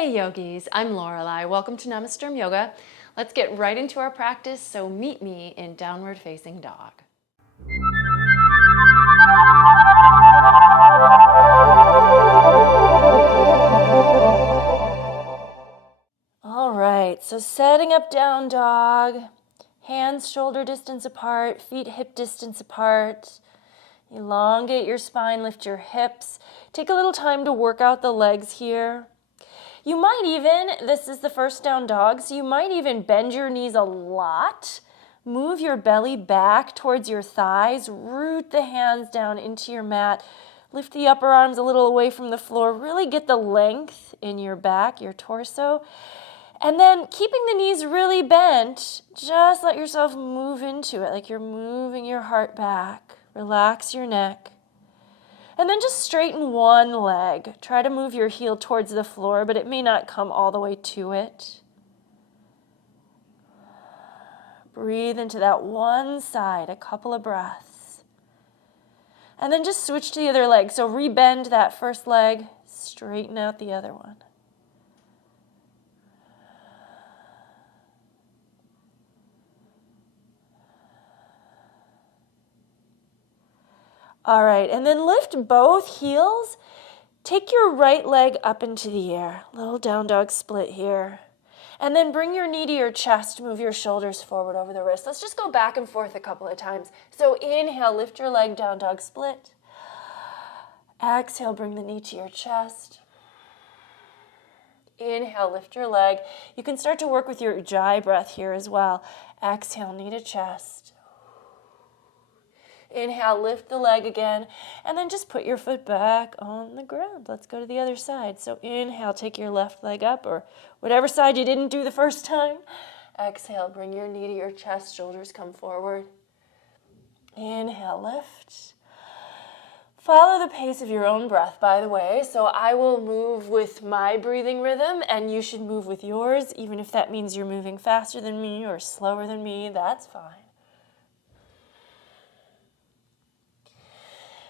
Hey yogis, I'm Lorelei. Welcome to Namasturm Yoga. Let's get right into our practice, so meet me in downward facing dog. All right, so setting up down dog, hands shoulder distance apart, feet hip distance apart. Elongate your spine, lift your hips. Take a little time to work out the legs here. You might even, this is the first down dog, so you might even bend your knees a lot. Move your belly back towards your thighs. Root the hands down into your mat. Lift the upper arms a little away from the floor. Really get the length in your back, your torso. And then keeping the knees really bent, just let yourself move into it, like you're moving your heart back. Relax your neck. And then just straighten one leg. Try to move your heel towards the floor, but it may not come all the way to it. Breathe into that one side, a couple of breaths. And then just switch to the other leg. So rebend that first leg, straighten out the other one. All right, and then lift both heels. Take your right leg up into the air. Little down dog split here. And then bring your knee to your chest. Move your shoulders forward over the wrist. Let's just go back and forth a couple of times. So inhale, lift your leg, down dog split. Exhale, bring the knee to your chest. Inhale, lift your leg. You can start to work with your ujjayi breath here as well. Exhale, knee to chest. Inhale, lift the leg again, and then just put your foot back on the ground. Let's go to the other side. So inhale, take your left leg up, or whatever side you didn't do the first time. Exhale, bring your knee to your chest, shoulders come forward. Inhale, lift. Follow the pace of your own breath, by the way. So I will move with my breathing rhythm, and you should move with yours, even if that means you're moving faster than me or slower than me, that's fine.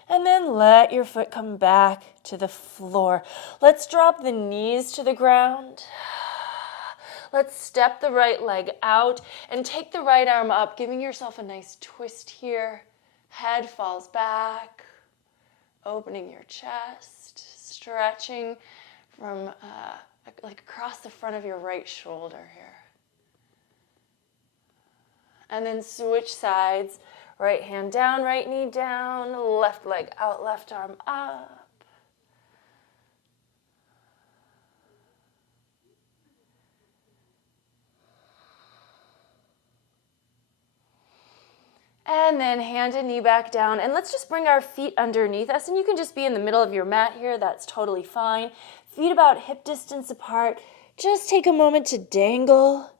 And then let your foot come back to the floor. Let's drop the knees to the ground. Let's step the right leg out and take the right arm up, giving yourself a nice twist here. Head falls back, opening your chest, stretching from like across the front of your right shoulder here. And then switch sides. Right hand down, right knee down, left leg out, left arm up. And then hand and knee back down. And let's just bring our feet underneath us. And you can just be in the middle of your mat here. That's totally fine. Feet about hip distance apart. Just take a moment to dangle.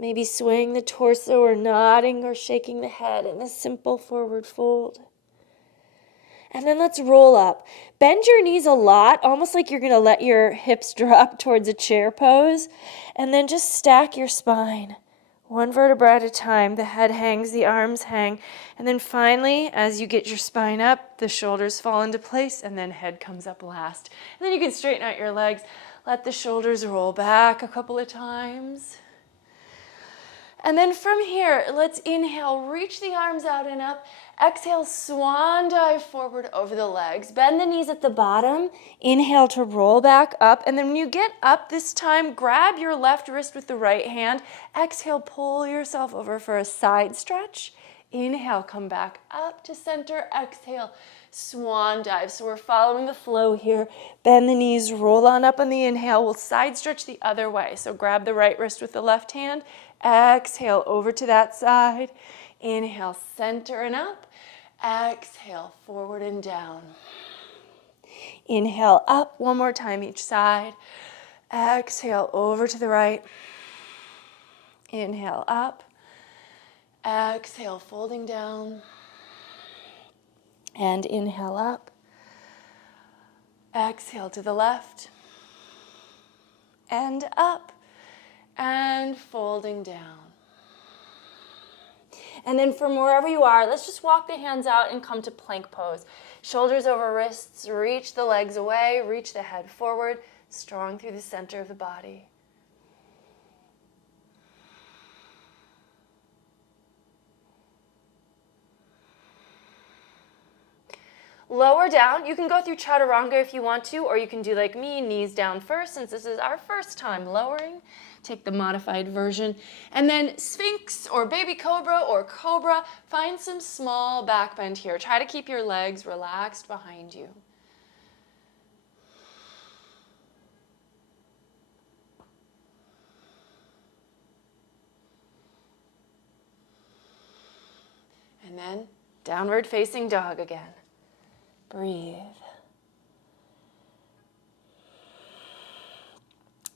Maybe swaying the torso or nodding or shaking the head in a simple forward fold. And then let's roll up. Bend your knees a lot, almost like you're going to let your hips drop towards a chair pose. And then just stack your spine. One vertebra at a time. The head hangs, the arms hang. And then finally, as you get your spine up, the shoulders fall into place, and then head comes up last. And then you can straighten out your legs. Let the shoulders roll back a couple of times. And then from here, let's inhale, reach the arms out and up. Exhale, swan dive forward over the legs. Bend the knees at the bottom. Inhale to roll back up. And then when you get up this time, grab your left wrist with the right hand. Exhale, pull yourself over for a side stretch. Inhale, come back up to center. Exhale, swan dive. So we're following the flow here. Bend the knees, roll on up on the inhale. We'll side stretch the other way. So grab the right wrist with the left hand. Exhale, over to that side. Inhale, center and up. Exhale, forward and down. Inhale, up one more time each side. Exhale, over to the right. Inhale, up. Exhale, folding down. And inhale up. Exhale to the left. And up. And folding down. And then from wherever you are, let's just walk the hands out and come to plank pose. Shoulders over wrists, reach the legs away, reach the head forward, strong through the center of the body. Lower down, you can go through chaturanga if you want to, or you can do like me, knees down first, since this is our first time lowering. Take the modified version. And then Sphinx or baby cobra or cobra, find some small back bend here. Try to keep your legs relaxed behind you. And then downward facing dog again. Breathe.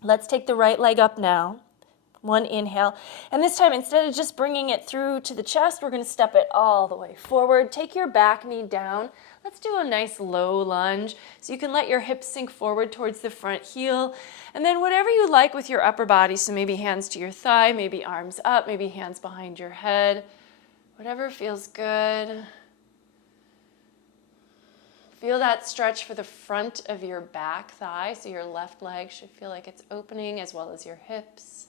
Let's take the right leg up now. One inhale. And this time, instead of just bringing it through to the chest, we're going to step it all the way forward. Take your back knee down. Let's do a nice low lunge. So you can let your hips sink forward towards the front heel. And then whatever you like with your upper body. So maybe hands to your thigh, maybe arms up, maybe hands behind your head. Whatever feels good. Feel that stretch for the front of your back thigh, so your left leg should feel like it's opening as well as your hips.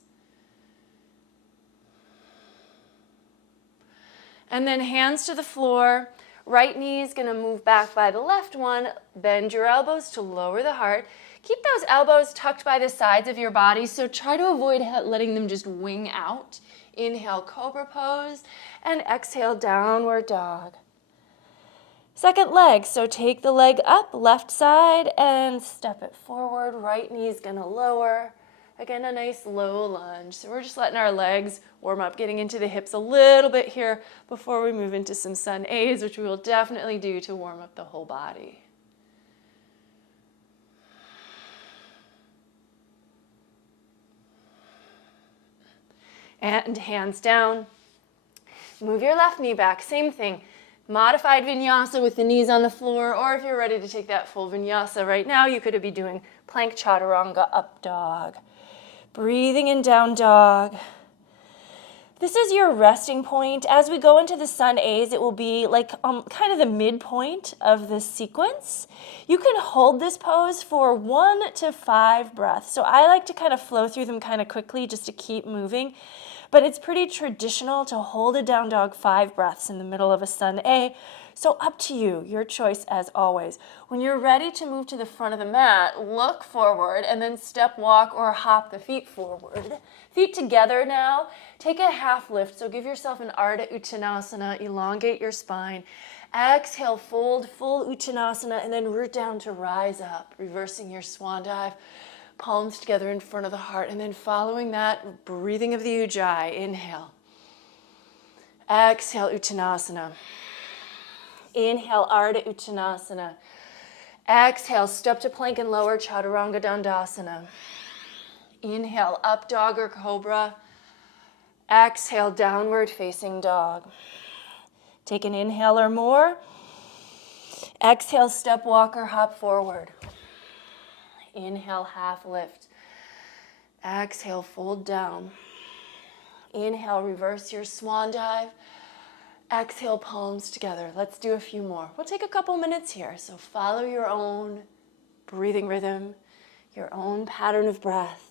And then hands to the floor. Right knee is going to move back by the left one. Bend your elbows to lower the heart. Keep those elbows tucked by the sides of your body, so try to avoid letting them just wing out. Inhale, cobra pose, and exhale, downward dog. Second leg, so take the leg up, left side, and step it forward. Right knee is going to lower. Again, a nice low lunge. So we're just letting our legs warm up, getting into the hips a little bit here before we move into some sun A's, which we will definitely do to warm up the whole body. And hands down. Move your left knee back. Same thing. Modified vinyasa with the knees on the floor, or if you're ready to take that full vinyasa right now, you could be doing plank chaturanga, up dog. Breathing in, down dog. This is your resting point. As we go into the sun A's, it will be like kind of the midpoint of this sequence. You can hold this pose for 1 to 5 breaths. So I like to kind of flow through them kind of quickly just to keep moving. But it's pretty traditional to hold a down dog 5 breaths in the middle of a sun A. So up to you, your choice as always. When you're ready to move to the front of the mat, look forward and then step walk or hop the feet forward. Feet together now. Take a half lift. So give yourself an Ardha Uttanasana. Elongate your spine. Exhale, fold, full Uttanasana, and then root down to rise up, reversing your swan dive. Palms together in front of the heart, and then following that, breathing of the Ujjayi. Inhale. Exhale, Uttanasana. Inhale, Ardha Uttanasana. Exhale, step to plank and lower, Chaturanga Dandasana. Inhale, up dog or cobra. Exhale, downward facing dog. Take an inhale or more. Exhale, step walk or hop forward. Inhale, half lift. Exhale, fold down. Inhale, reverse your swan dive. Exhale, palms together. Let's do a few more. We'll take a couple minutes here. So follow your own breathing rhythm, your own pattern of breath.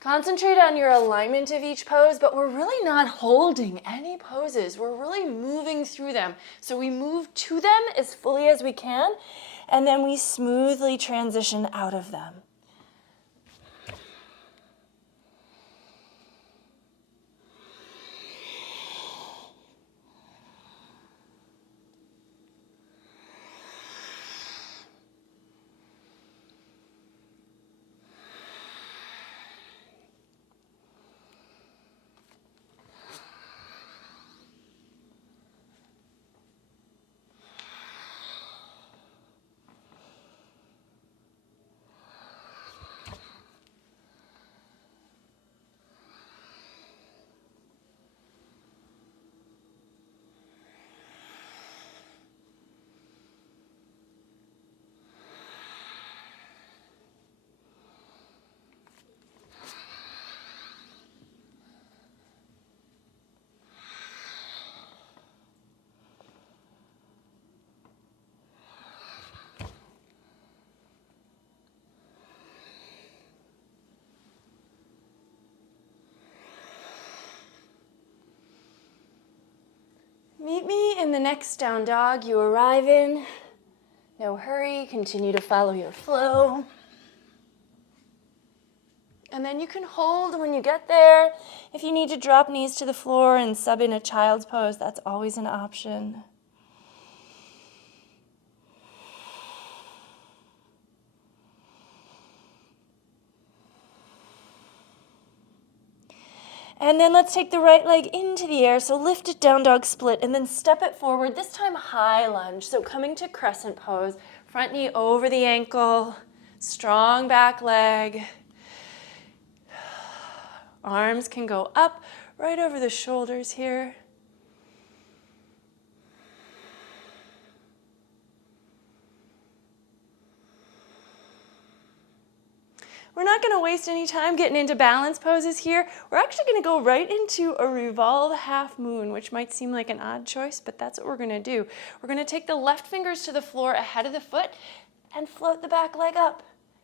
Concentrate on your alignment of each pose, but we're really not holding any poses. We're really moving through them. So we move to them as fully as we can, and then we smoothly transition out of them. in the next down dog you arrive in. No hurry, continue to follow your flow. And then you can hold when you get there. If you need to drop knees to the floor and sub in a child's pose, that's always an option. And then let's take the right leg into the air. So lift it, down dog split, and then step it forward. This time high lunge. So coming to crescent pose. Front knee over the ankle. Strong back leg. Arms can go up right over the shoulders here. We're not going to waste any time getting into balance poses here. We're actually going to go right into a revolve half moon, which might seem like an odd choice, but that's what we're going to do. We're going to take the left fingers to the floor ahead of the foot and float the back leg up.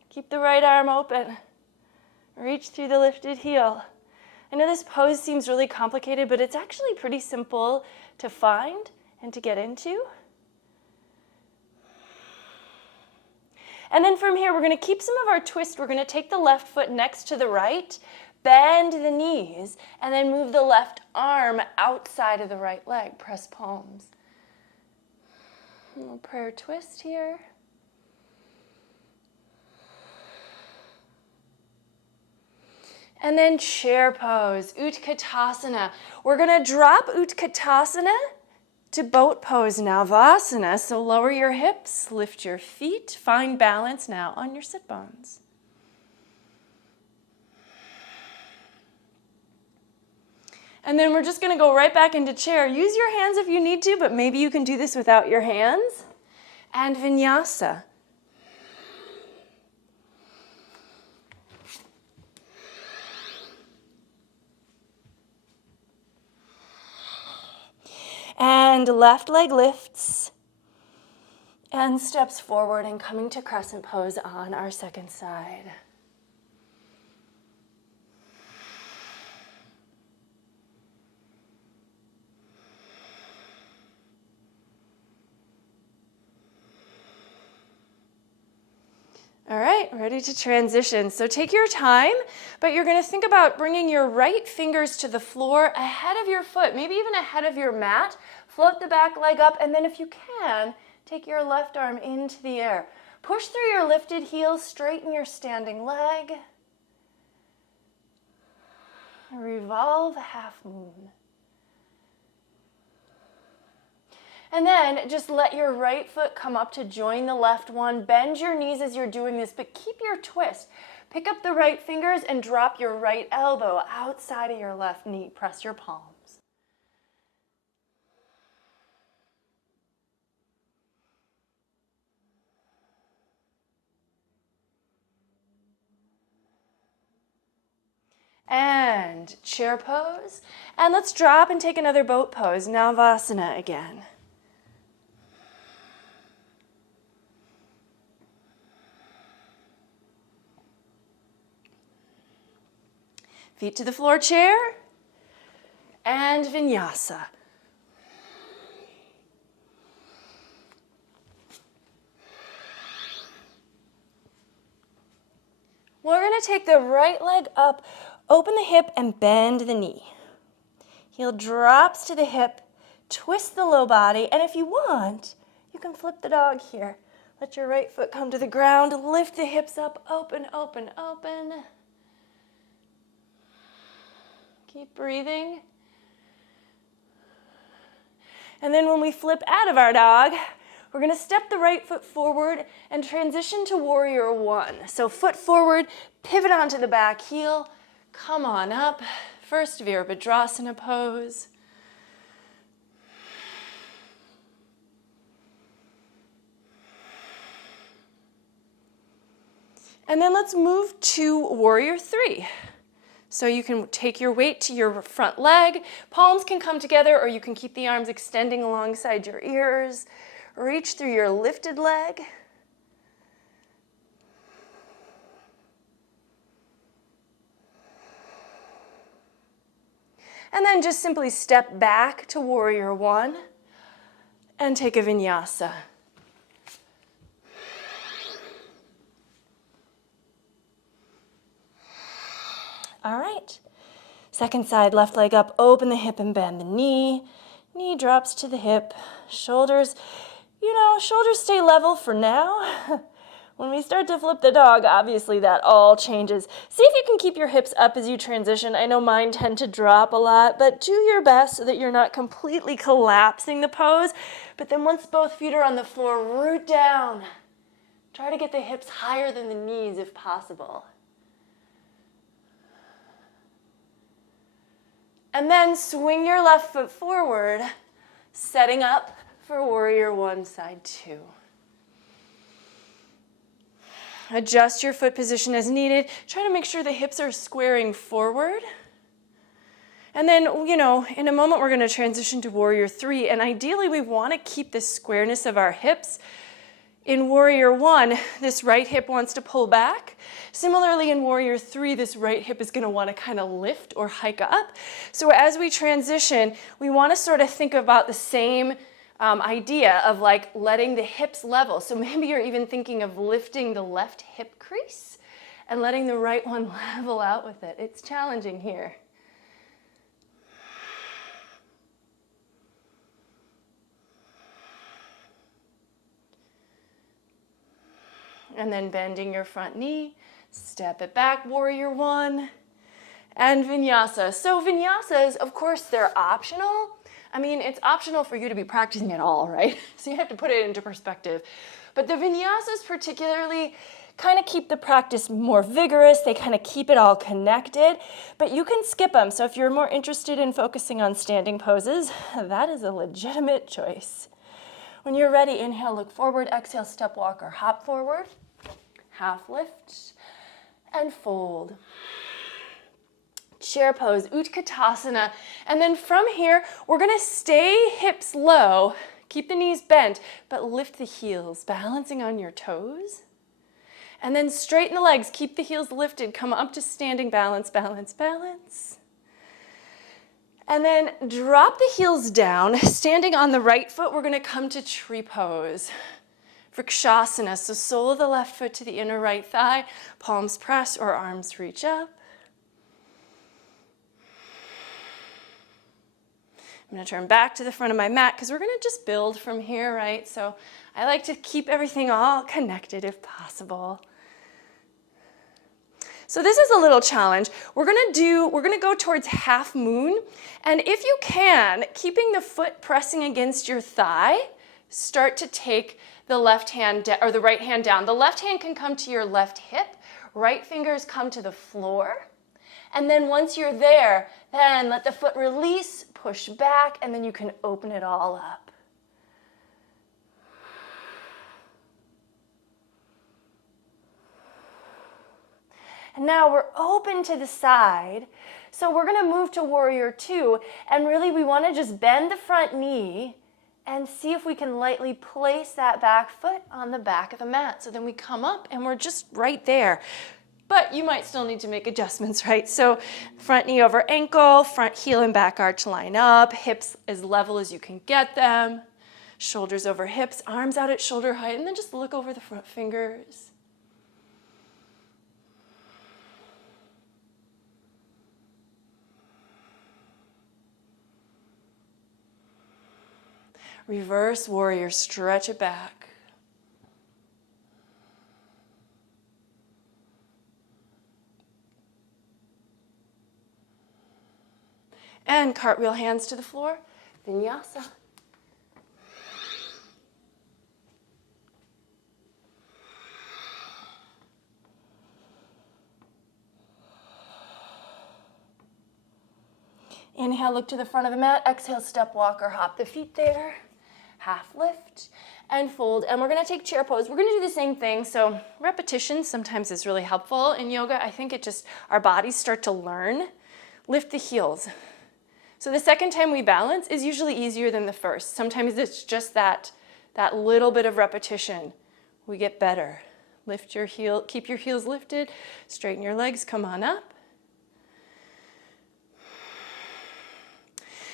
Keep the right arm open. Reach through the lifted heel. I know this pose seems really complicated, but it's actually pretty simple to find and to get into. And then from here, we're going to keep some of our twist. We're going to take the left foot next to the right, bend the knees, and then move the left arm outside of the right leg. Press palms. A little prayer twist here. And then chair pose, Utkatasana. We're going to drop Utkatasana to boat pose, Navasana. So lower your hips, lift your feet, find balance now on your sit bones. And then we're just going to go right back into chair. Use your hands if you need to, but maybe you can do this without your hands. And vinyasa. And left leg lifts and steps forward and coming to crescent pose on our second side. All right, ready to transition. So take your time, but you're going to think about bringing your right fingers to the floor ahead of your foot, maybe even ahead of your mat. Float the back leg up, and then if you can, take your left arm into the air. Push through your lifted heels, straighten your standing leg. Revolve half moon. And then just let your right foot come up to join the left one. Bend your knees as you're doing this, but keep your twist. Pick up the right fingers and drop your right elbow outside of your left knee. Press your palms. And chair pose. And let's drop and take another boat pose, Navasana again. Feet to the floor, chair, and vinyasa. We're going to take the right leg up, open the hip, and bend the knee. Heel drops to the hip, twist the low body, and if you want, you can flip the dog here. Let your right foot come to the ground, lift the hips up, open, open, open. Keep breathing. And then when we flip out of our dog, we're going to step the right foot forward and transition to warrior one. So foot forward, pivot onto the back heel, come on up. First Virabhadrasana pose. And then let's move to warrior three. So you can take your weight to your front leg. Palms can come together, or you can keep the arms extending alongside your ears. Reach through your lifted leg. And then just simply step back to warrior one. and take a vinyasa. All right. Second side, left leg up, open the hip and bend the knee. Knee drops to the hip. Shoulders, shoulders stay level for now. When we start to flip the dog, obviously that all changes. See if you can keep your hips up as you transition. I know mine tend to drop a lot, but do your best so that you're not completely collapsing the pose. But then once both feet are on the floor, root down. Try to get the hips higher than the knees if possible. And then swing your left foot forward, setting up for warrior one, side two. Adjust your foot position as needed. Try to make sure the hips are squaring forward. And then, in a moment we're going to transition to warrior three, and ideally we want to keep the squareness of our hips. In warrior one, this right hip wants to pull back. Similarly, in warrior three, this right hip is going to want to kind of lift or hike up. So as we transition, we want to sort of think about the same idea of like letting the hips level. So maybe you're even thinking of lifting the left hip crease and letting the right one level out with it. It's challenging here. And then bending your front knee, step it back, warrior one, and vinyasa. So vinyasas, of course, they're optional. I mean, it's optional for you to be practicing at all, right? So you have to put it into perspective. But the vinyasas particularly kind of keep the practice more vigorous. They kind of keep it all connected, but you can skip them. So if you're more interested in focusing on standing poses, that is a legitimate choice. When you're ready, inhale, look forward, exhale, step, walk, or hop forward. Half lift and fold. Chair pose, Utkatasana. And then from here, we're going to stay hips low, keep the knees bent, but lift the heels, balancing on your toes. And then straighten the legs, keep the heels lifted, come up to standing balance, balance, balance. And then drop the heels down. Standing on the right foot, we're going to come to tree pose. Vrikshasana, so sole of the left foot to the inner right thigh, palms press or arms reach up. I'm going to turn back to the front of my mat because we're going to just build from here, right? So I like to keep everything all connected if possible. So this is a little challenge. We're going to go towards half moon. And if you can, keeping the foot pressing against your thigh, start to take the left hand or the right hand down. The left hand can come to your left hip. Right fingers come to the floor. And then once you're there, then let the foot release, push back, and then you can open it all up. And now we're open to the side. So we're going to move to warrior two. And really we want to just bend the front knee and see if we can lightly place that back foot on the back of the mat. So then we come up and we're just right there. But you might still need to make adjustments, right? So front knee over ankle, front heel and back arch line up, hips as level as you can get them, shoulders over hips, arms out at shoulder height, and then just look over the front fingers. Reverse warrior, stretch it back. And cartwheel hands to the floor, vinyasa. Inhale, look to the front of the mat. Exhale, step, walk, or hop the feet there. Half lift and fold. And we're going to take chair pose. We're going to do the same thing. So repetition sometimes is really helpful in yoga. I think our bodies start to learn. Lift the heels. So the second time we balance is usually easier than the first. Sometimes it's just that little bit of repetition. We get better. Lift your heel, keep your heels lifted, straighten your legs, come on up.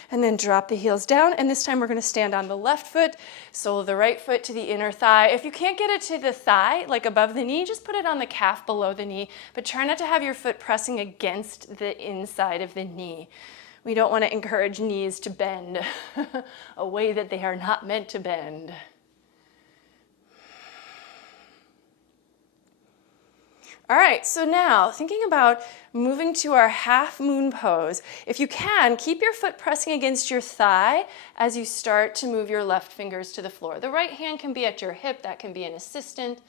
and then drop the heels down. And this time we're going to stand on the left foot, sole of the right foot to the inner thigh. If you can't get it to the thigh, like above the knee, just put it on the calf below the knee, but try not to have your foot pressing against the inside of the knee. We don't want to encourage knees to bend a way that they are not meant to bend. All right, so now thinking about moving to our half moon pose. If you can, keep your foot pressing against your thigh as you start to move your left fingers to the floor. The right hand can be at your hip, that can be an assistant.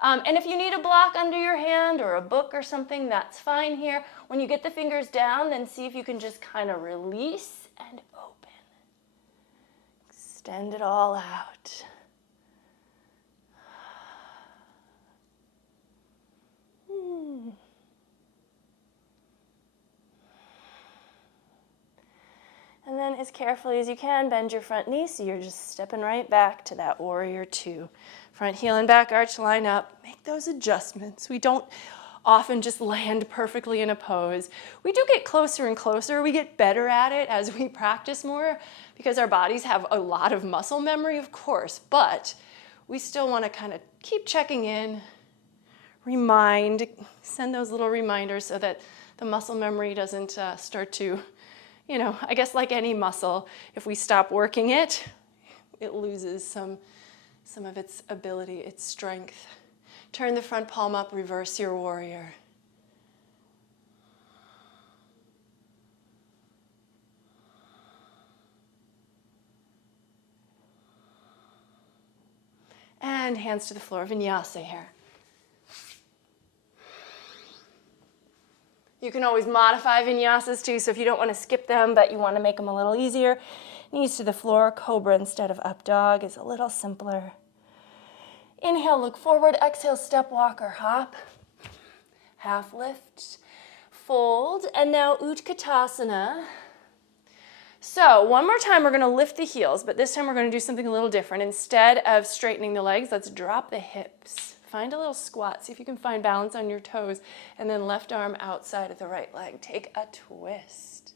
And if you need a block under your hand or a book or something, that's fine here. When you get the fingers down, then see if you can just kind of release and open. Extend it all out. And then as carefully as you can, bend your front knee so you're just stepping right back to that warrior two. Front heel and back arch line up. Make those adjustments. We don't often just land perfectly in a pose. We do get closer and closer. We get better at it as we practice more because our bodies have a lot of muscle memory, of course, but we still want to kind of keep checking in, remind, send those little reminders so that the muscle memory doesn't start to, you know, I guess like any muscle, if we stop working it, it loses some of its ability, its strength. Turn the front palm up, reverse your warrior. And hands to the floor, vinyasa here. You can always modify vinyasas too, so if you don't want to skip them, but you want to make them a little easier, knees to the floor, cobra instead of up dog is a little simpler. Inhale, look forward. Exhale, step, walk, or hop. Half lift, fold, and now Utkatasana. So one more time, we're going to lift the heels, but this time we're going to do something a little different. Instead of straightening the legs, let's drop the hips. Find a little squat. See if you can find balance on your toes. And then left arm outside of the right leg. Take a twist.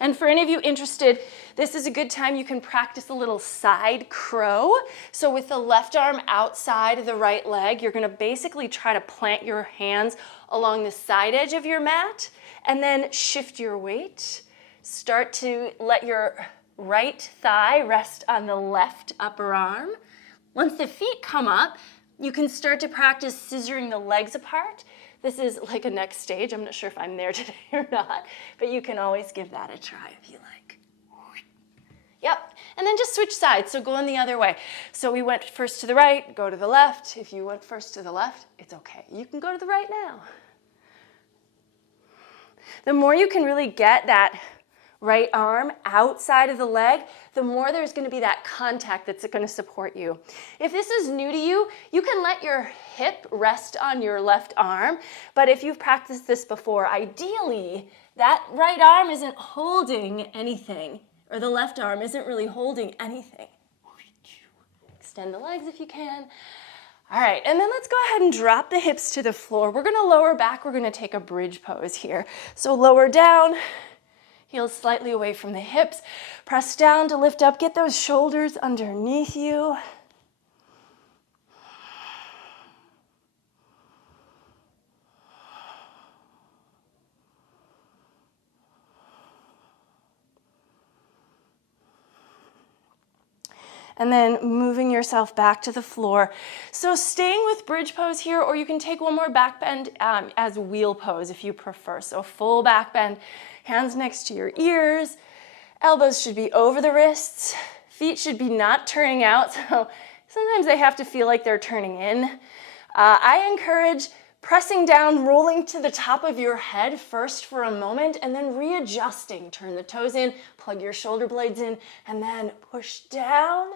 And for any of you interested, this is a good time you can practice a little side crow. So with the left arm outside of the right leg, you're going to basically try to plant your hands along the side edge of your mat and then shift your weight. Start to let your right thigh rest on the left upper arm. Once the feet come up, you can start to practice scissoring the legs apart. This is like a next stage. I'm not sure if I'm there today or not, but you can always give that a try if you like. Yep, and then just switch sides, so going the other way. So we went first to the right, go to the left. If you went first to the left, it's okay. You can go to the right now. The more you can really get that right arm outside of the leg, the more there's going to be that contact that's going to support you. If this is new to you, you can let your hip rest on your left arm, but if you've practiced this before, ideally, that right arm isn't holding anything, or the left arm isn't really holding anything. Extend the legs if you can. All right, and then let's go ahead and drop the hips to the floor. We're going to lower back. We're going to take a bridge pose here. So lower down, heels slightly away from the hips. Press down to lift up. Get those shoulders underneath you. And then moving yourself back to the floor. So staying with bridge pose here, or you can take one more back bend as wheel pose if you prefer. So full back bend, hands next to your ears, elbows should be over the wrists, feet should be not turning out, so sometimes they have to feel like they're turning in. I encourage pressing down, rolling to the top of your head first for a moment, and then readjusting. Turn the toes in, plug your shoulder blades in, and then push down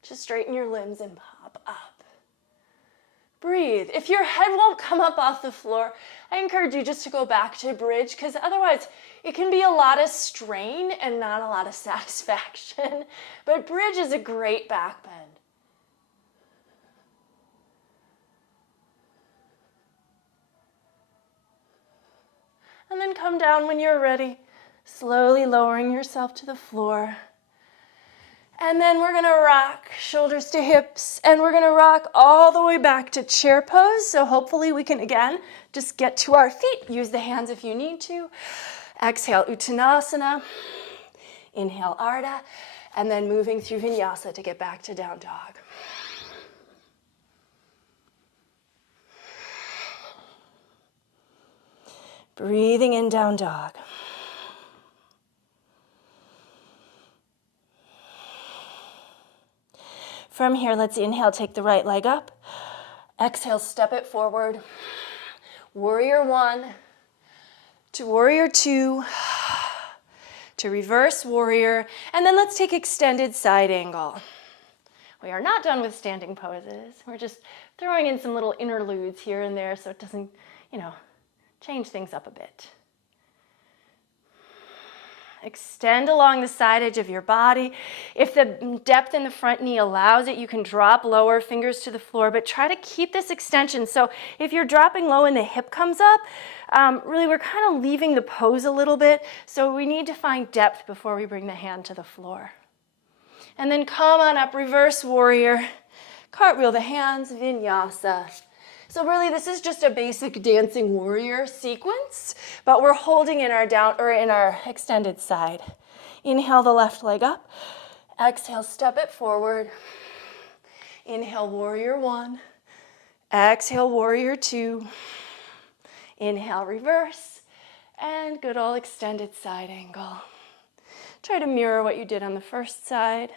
to straighten your limbs and pop up. Breathe. If your head won't come up off the floor, I encourage you just to go back to bridge, because otherwise it can be a lot of strain and not a lot of satisfaction. But bridge is a great back bend. And then come down when you're ready, slowly lowering yourself to the floor. And then we're gonna rock shoulders to hips, and we're gonna rock all the way back to chair pose. So hopefully we can, again, just get to our feet. Use the hands if you need to. Exhale, Uttanasana. Inhale, Ardha. And then moving through Vinyasa to get back to down dog. Breathing in down dog. From here, let's inhale, take the right leg up. Exhale, step it forward. Warrior one to warrior two to reverse warrior. And then let's take extended side angle. We are not done with standing poses. We're just throwing in some little interludes here and there so it doesn't, change things up a bit. Extend along the side edge of your body. If the depth in the front knee allows it, you can drop lower, fingers to the floor, but try to keep this extension. So if you're dropping low and the hip comes up, really we're kind of leaving the pose a little bit. So we need to find depth before we bring the hand to the floor. And then come on up, reverse warrior. Cartwheel the hands, vinyasa. So really this is just a basic dancing warrior sequence, but we're holding in our down or in our extended side. Inhale the left leg up. Exhale, step it forward. Inhale, warrior one. Exhale, warrior two. Inhale, reverse. And good old extended side angle. Try to mirror what you did on the first side.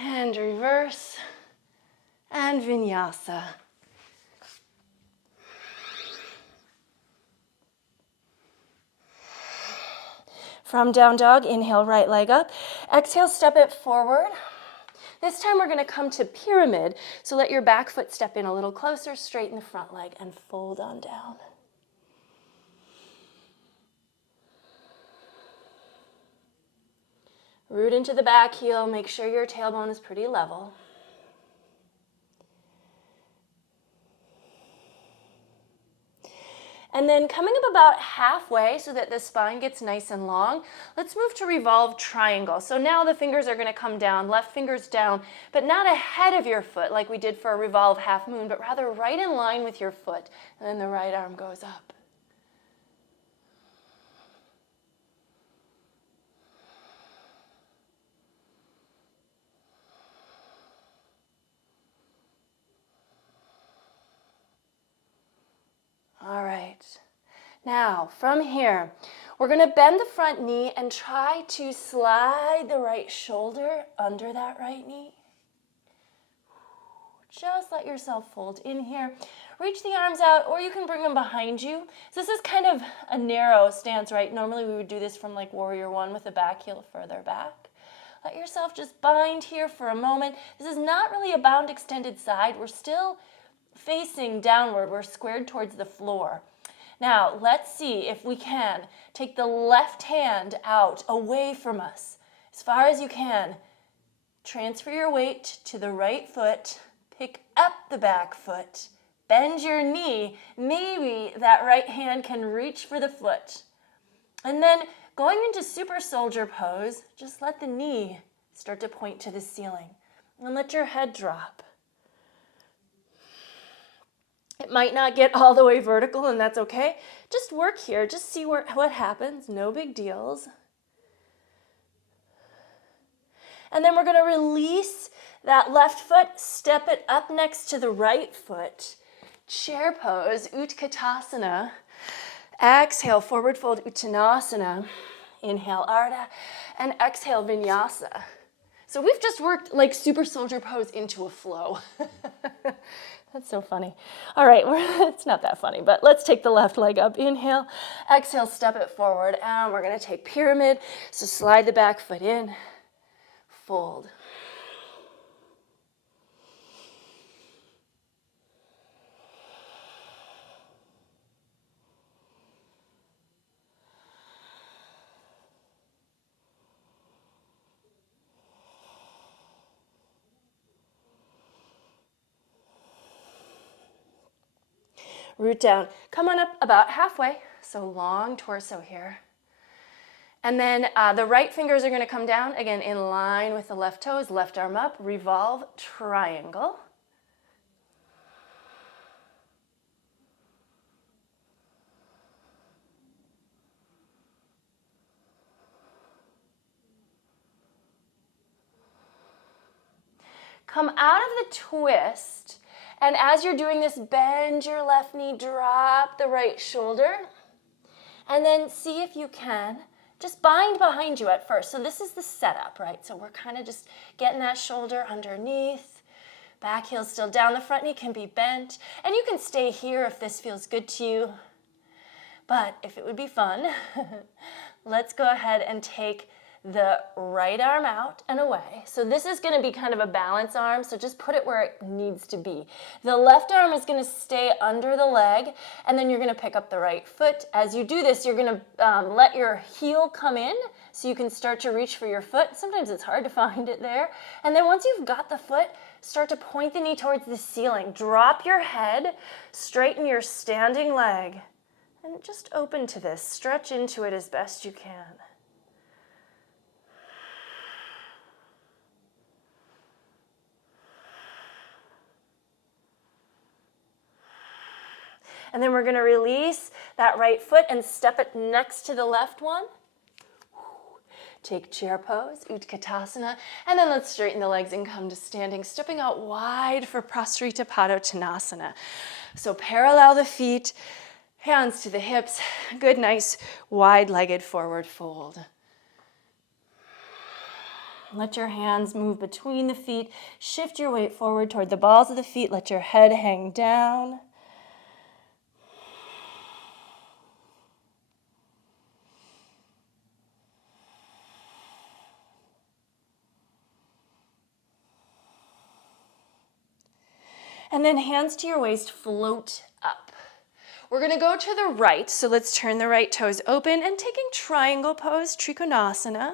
And reverse, and vinyasa. From down dog, inhale, right leg up. Exhale, step it forward. This time we're going to come to pyramid, so let your back foot step in a little closer, straighten the front leg, and fold on down. Root into the back heel. Make sure your tailbone is pretty level. And then coming up about halfway so that the spine gets nice and long, let's move to Revolve Triangle. So now the fingers are going to come down, left finger's down, but not ahead of your foot like we did for a Revolve Half Moon, but rather right in line with your foot. And then the right arm goes up. All right, now from here, we're going to bend the front knee and try to slide the right shoulder under that right knee. Just let yourself fold in here. Reach the arms out, or you can bring them behind you. So this is kind of a narrow stance, right? Normally we would do this from like warrior one with the back heel further back. Let yourself just bind here for a moment. This is not really a bound extended side. We're still facing downward. We're squared towards the floor. Now, let's see if we can take the left hand out, away from us, as far as you can. Transfer your weight to the right foot. Pick up the back foot. Bend your knee. Maybe that right hand can reach for the foot. And then going into super soldier pose, just let the knee start to point to the ceiling. And let your head drop. It might not get all the way vertical, and that's okay. Just work here. Just see what happens. No big deals. And then we're going to release that left foot. Step it up next to the right foot. Chair pose, Utkatasana. Exhale, forward fold, Uttanasana. Inhale, Ardha. And exhale, Vinyasa. So we've just worked like super soldier pose into a flow. That's so funny. All right, it's not that funny, but let's take the left leg up. Inhale, exhale, step it forward, and we're going to take pyramid. So slide the back foot in, fold. root down. Come on up about halfway, so long torso here. And then the right fingers are going to come down, again, in line with the left toes, left arm up, revolve triangle. Come out of the twist, and as you're doing this, bend your left knee, drop the right shoulder, and then see if you can just bind behind you at first. So this is the setup, right? So we're kind of just getting that shoulder underneath. Back heel still down. The front knee can be bent. And you can stay here if this feels good to you. But if it would be fun, let's go ahead and take the right arm out and away. So this is going to be kind of a balance arm, so just put it where it needs to be. The left arm is going to stay under the leg, and then you're going to pick up the right foot. As you do this, you're going to let your heel come in so you can start to reach for your foot. Sometimes it's hard to find it there. And then once you've got the foot, start to point the knee towards the ceiling. Drop your head, straighten your standing leg, and just open to this. Stretch into it as best you can. And then we're going to release that right foot and step it next to the left one. Take chair pose, Utkatasana, and then let's straighten the legs and come to standing, stepping out wide for Prasrita Padottanasana. So parallel the feet, hands to the hips, good, nice, wide-legged forward fold. Let your hands move between the feet, shift your weight forward toward the balls of the feet, let your head hang down. And then hands to your waist, float up. We're going to go to the right, so let's turn the right toes open and taking triangle pose, Trikonasana.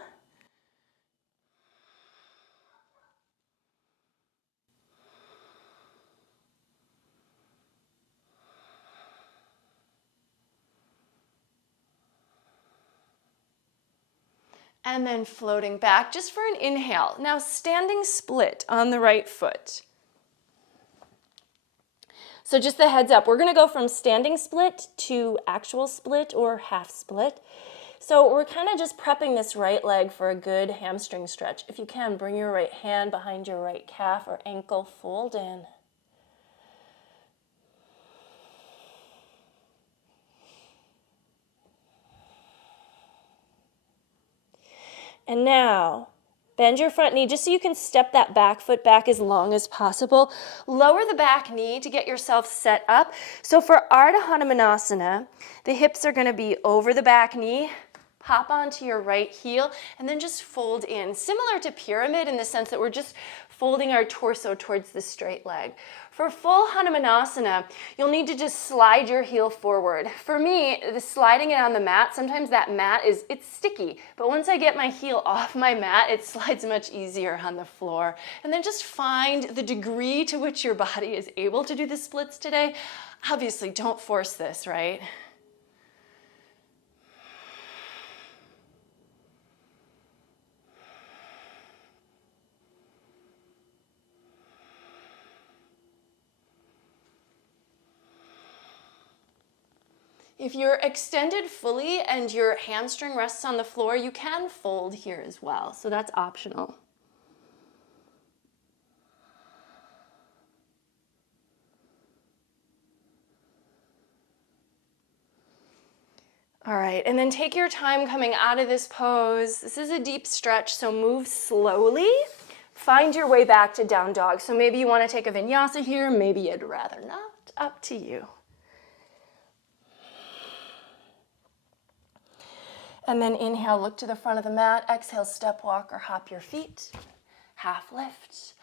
And then floating back just for an inhale. Now standing split on the right foot. So just the heads up, we're going to go from standing split to actual split or half split. So we're kind of just prepping this right leg for a good hamstring stretch. If you can, bring your right hand behind your right calf or ankle, fold in. And now, bend your front knee just so you can step that back foot back as long as possible. Lower the back knee to get yourself set up. So for Ardha Hanumanasana, the hips are going to be over the back knee, pop onto your right heel, and then just fold in. Similar to pyramid in the sense that we're just folding our torso towards the straight leg. For full Hanumanasana, you'll need to just slide your heel forward. For me, the sliding it on the mat, sometimes that mat it's sticky, but once I get my heel off my mat, it slides much easier on the floor. And then just find the degree to which your body is able to do the splits today. Obviously, don't force this, right? If you're extended fully and your hamstring rests on the floor, you can fold here as well, so that's optional. All right, and then take your time coming out of this pose. This is a deep stretch, so move slowly. Find your way back to down dog. So maybe you want to take a vinyasa here, maybe you'd rather not. Up to you. And then inhale, look to the front of the mat. Exhale, step walk or hop your feet. Half lift.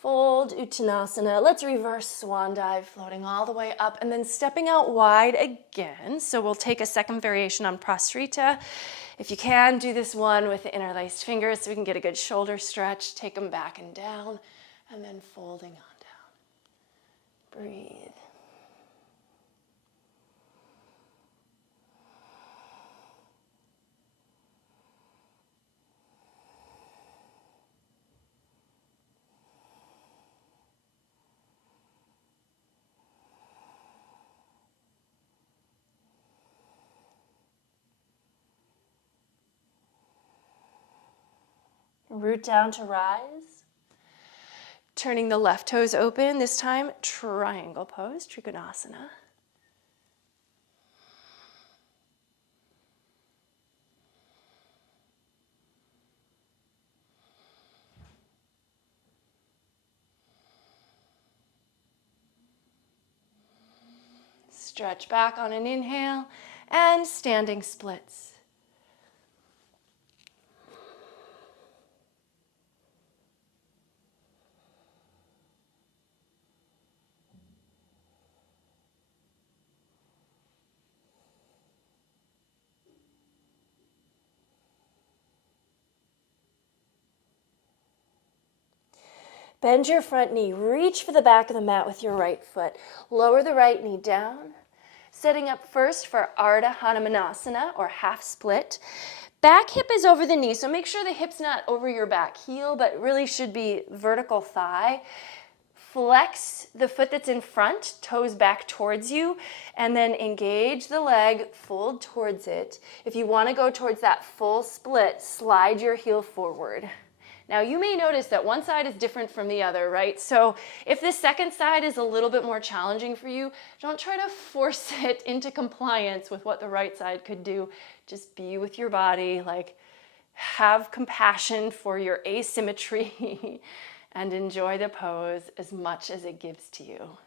Fold, Uttanasana. Let's reverse swan dive, floating all the way up and then stepping out wide again. So we'll take a second variation on Prasrita. If you can, do this one with the interlaced fingers so we can get a good shoulder stretch. Take them back and down and then folding on down. Breathe. Root down to rise. Turning the left toes open, this time triangle pose, Trikonasana. Stretch back on an inhale and standing splits. Bend your front knee. Reach for the back of the mat with your right foot. Lower the right knee down. Setting up first for Ardha Hanumanasana, or half split. Back hip is over the knee, so make sure the hip's not over your back heel, but really should be vertical thigh. Flex the foot that's in front, toes back towards you, and then engage the leg, fold towards it. If you want to go towards that full split, slide your heel forward. Now you may notice that one side is different from the other, right? So if this second side is a little bit more challenging for you, don't try to force it into compliance with what the right side could do. Just be with your body, like have compassion for your asymmetry and enjoy the pose as much as it gives to you.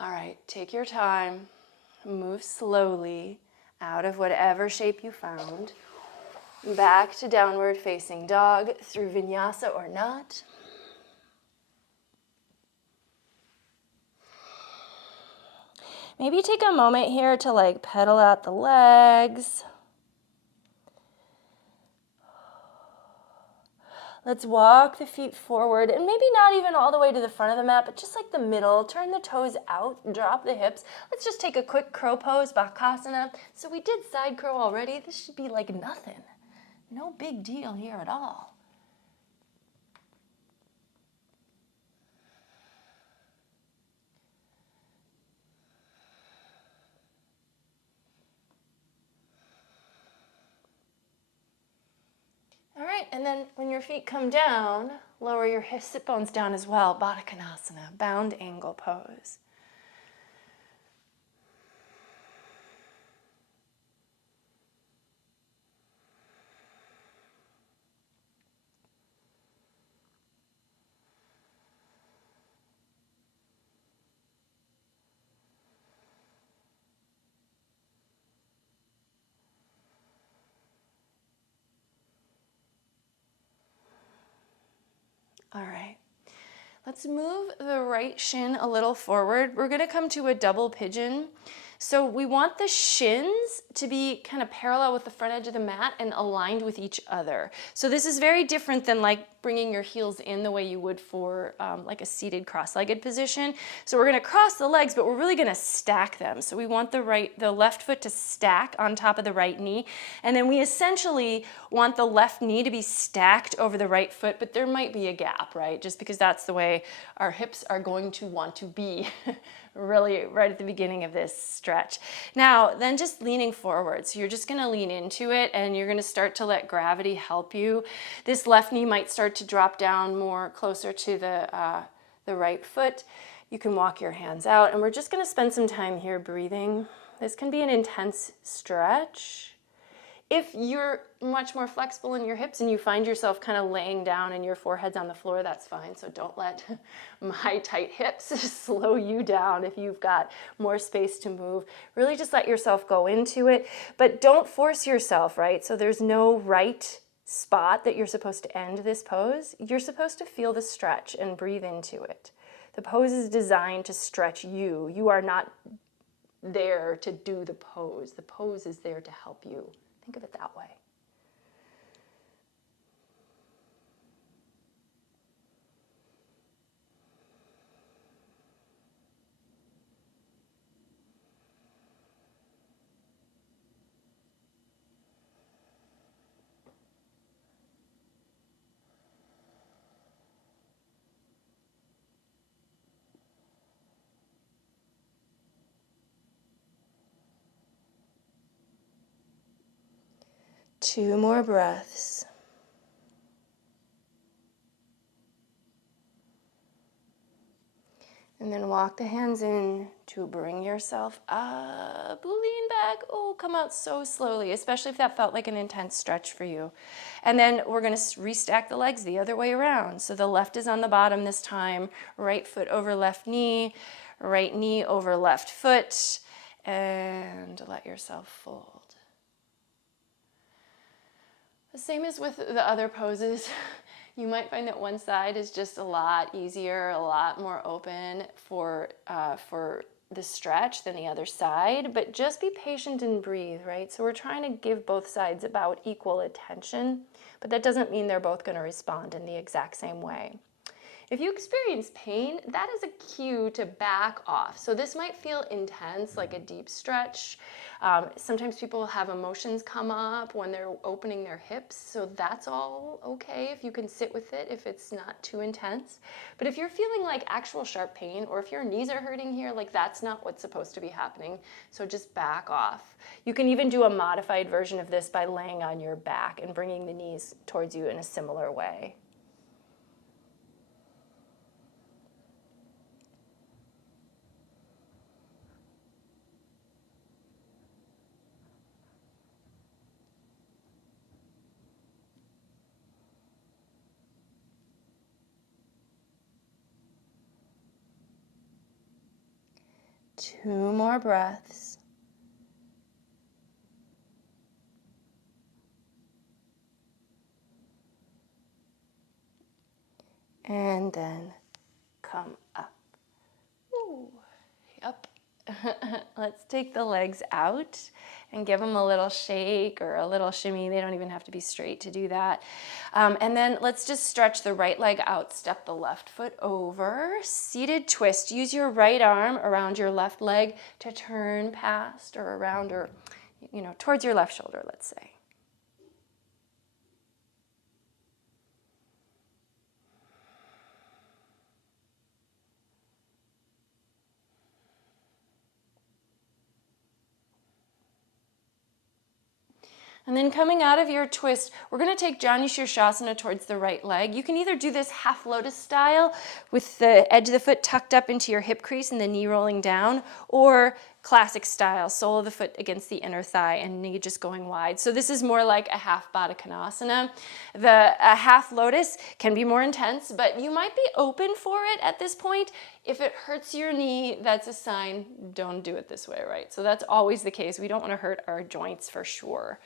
All right, take your time, move slowly out of whatever shape you found, back to downward facing dog through vinyasa or not. Maybe take a moment here to pedal out the legs. Let's walk the feet forward, and maybe not even all the way to the front of the mat, but just like the middle. Turn the toes out, drop the hips. Let's just take a quick crow pose, Bakasana. So we did side crow already. This should be like nothing. No big deal here at all. All right, and then when your feet come down, lower your sit bones down as well. Bakasana, bound angle pose. All right, let's move the right shin a little forward. We're gonna come to a double pigeon. So we want the shins to be kind of parallel with the front edge of the mat and aligned with each other. So this is very different than like bringing your heels in the way you would for like a seated cross-legged position. So we're gonna cross the legs, but we're really gonna stack them. So we want the left foot to stack on top of the right knee. And then we essentially want the left knee to be stacked over the right foot, but there might be a gap, right? Just because that's the way our hips are going to want to be. Really right at the beginning of this stretch. Now, then just leaning forward. So you're just gonna lean into it and you're gonna start to let gravity help you. This left knee might start to drop down more closer to the right foot. You can walk your hands out and we're just gonna spend some time here breathing. This can be an intense stretch. If you're much more flexible in your hips and you find yourself kind of laying down and your forehead's on the floor, that's fine. So don't let my tight hips slow you down if you've got more space to move. Really just let yourself go into it, but don't force yourself, right? So there's no right spot that you're supposed to end this pose. You're supposed to feel the stretch and breathe into it. The pose is designed to stretch you. You are not there to do the pose. The pose is there to help you. Think of it that way. 2 more breaths. And then walk the hands in to bring yourself up, lean back. Oh, come out so slowly, especially if that felt like an intense stretch for you. And then we're going to restack the legs the other way around. So the left is on the bottom this time, right foot over left knee over left foot, and let yourself fold. The same as with the other poses. You might find that one side is just a lot easier, a lot more open for the stretch than the other side, but just be patient and breathe, right? So we're trying to give both sides about equal attention, but that doesn't mean they're both going to respond in the exact same way. If you experience pain, that is a cue to back off. So this might feel intense, like a deep stretch. Sometimes people have emotions come up when they're opening their hips, so that's all okay if you can sit with it, if it's not too intense. But if you're feeling like actual sharp pain, or if your knees are hurting here, like that's not what's supposed to be happening, so just back off. You can even do a modified version of this by laying on your back and bringing the knees towards you in a similar way. Two more breaths. And then come up. Ooh, up. Let's take the legs out and give them a little shake or a little shimmy. They don't even have to be straight to do that. And then let's just stretch the right leg out, step the left foot over, seated twist. Use your right arm around your left leg to turn past or around or, towards your left shoulder, let's say. And then coming out of your twist, we're going to take Janu Shirshasana towards the right leg. You can either do this half lotus style with the edge of the foot tucked up into your hip crease and the knee rolling down, or classic style, sole of the foot against the inner thigh and knee just going wide. So this is more like a half Bakasana. A half lotus can be more intense, but you might be open for it at this point. If it hurts your knee, that's a sign, don't do it this way, right? So that's always the case. We don't want to hurt our joints for sure.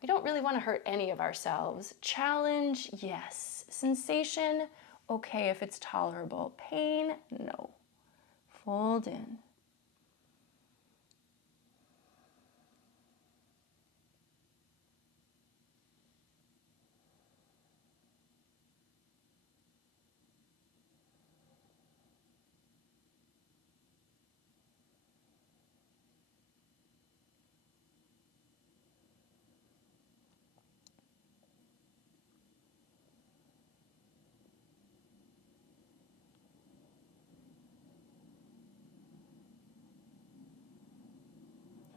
We don't really want to hurt any of ourselves. Challenge, yes. Sensation, okay if it's tolerable. Pain, no. Fold in.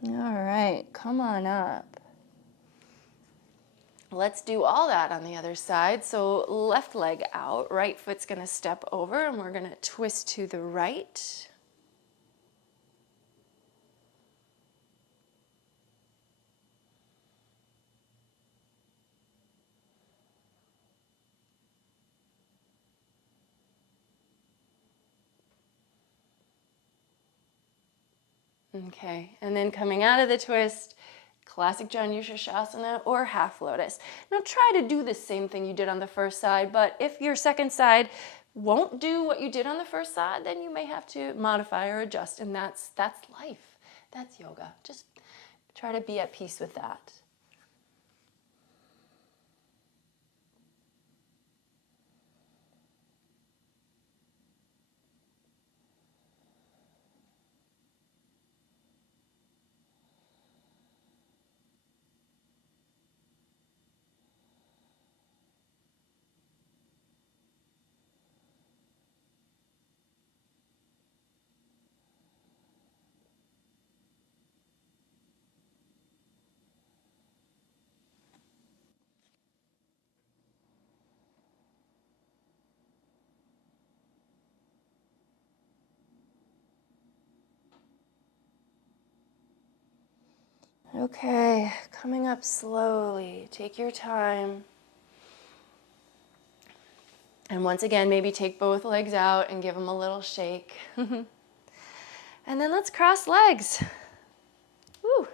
All right, come on up. Let's do all that on the other side. So left leg out, right foot's going to step over, and we're going to twist to the right. Okay, and then coming out of the twist, classic Janu Shirshasana or half lotus. Now try to do the same thing you did on the first side, but if your second side won't do what you did on the first side, then you may have to modify or adjust, and that's life. That's yoga. Just try to be at peace with that. Okay, coming up slowly. Take your time. And once again, maybe take both legs out and give them a little shake. And then let's cross legs. Woo.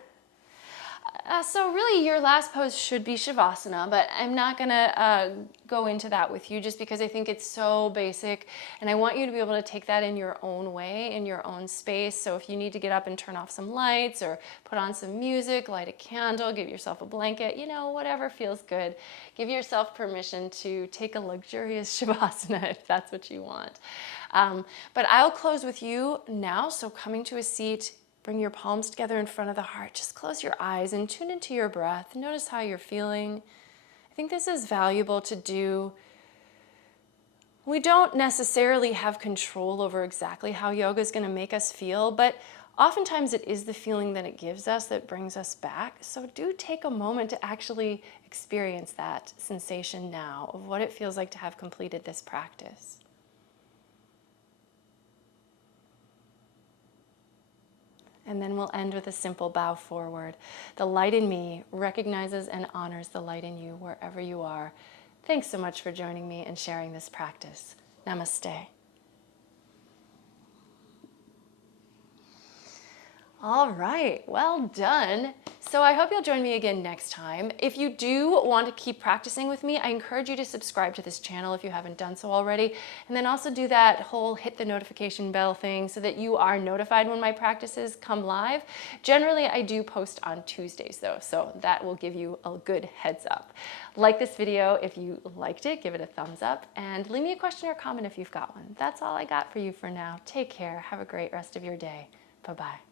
So really your last pose should be Shavasana, but I'm not gonna go into that with you just because I think it's so basic and I want you to be able to take that in your own way, in your own space. So if you need to get up and turn off some lights or put on some music, light a candle, give yourself a blanket, you know, whatever feels good. Give yourself permission to take a luxurious Shavasana if that's what you want. But I'll close with you now, so coming to a seat, bring your palms together in front of the heart. Just close your eyes and tune into your breath. Notice how you're feeling. I think this is valuable to do. We don't necessarily have control over exactly how yoga is going to make us feel, but oftentimes it is the feeling that it gives us that brings us back. So do take a moment to actually experience that sensation now of what it feels like to have completed this practice. And then we'll end with a simple bow forward. The light in me recognizes and honors the light in you wherever you are. Thanks so much for joining me and sharing this practice. Namaste. All right, well done. So I hope you'll join me again next time. If you do want to keep practicing with me, I encourage you to subscribe to this channel if you haven't done so already. And then also do that whole hit the notification bell thing so that you are notified when my practices come live. Generally, I do post on Tuesdays though, so that will give you a good heads up. Like this video if you liked it, give it a thumbs up, and leave me a question or comment if you've got one. That's all I got for you for now. Take care. Have a great rest of your day. Bye-bye.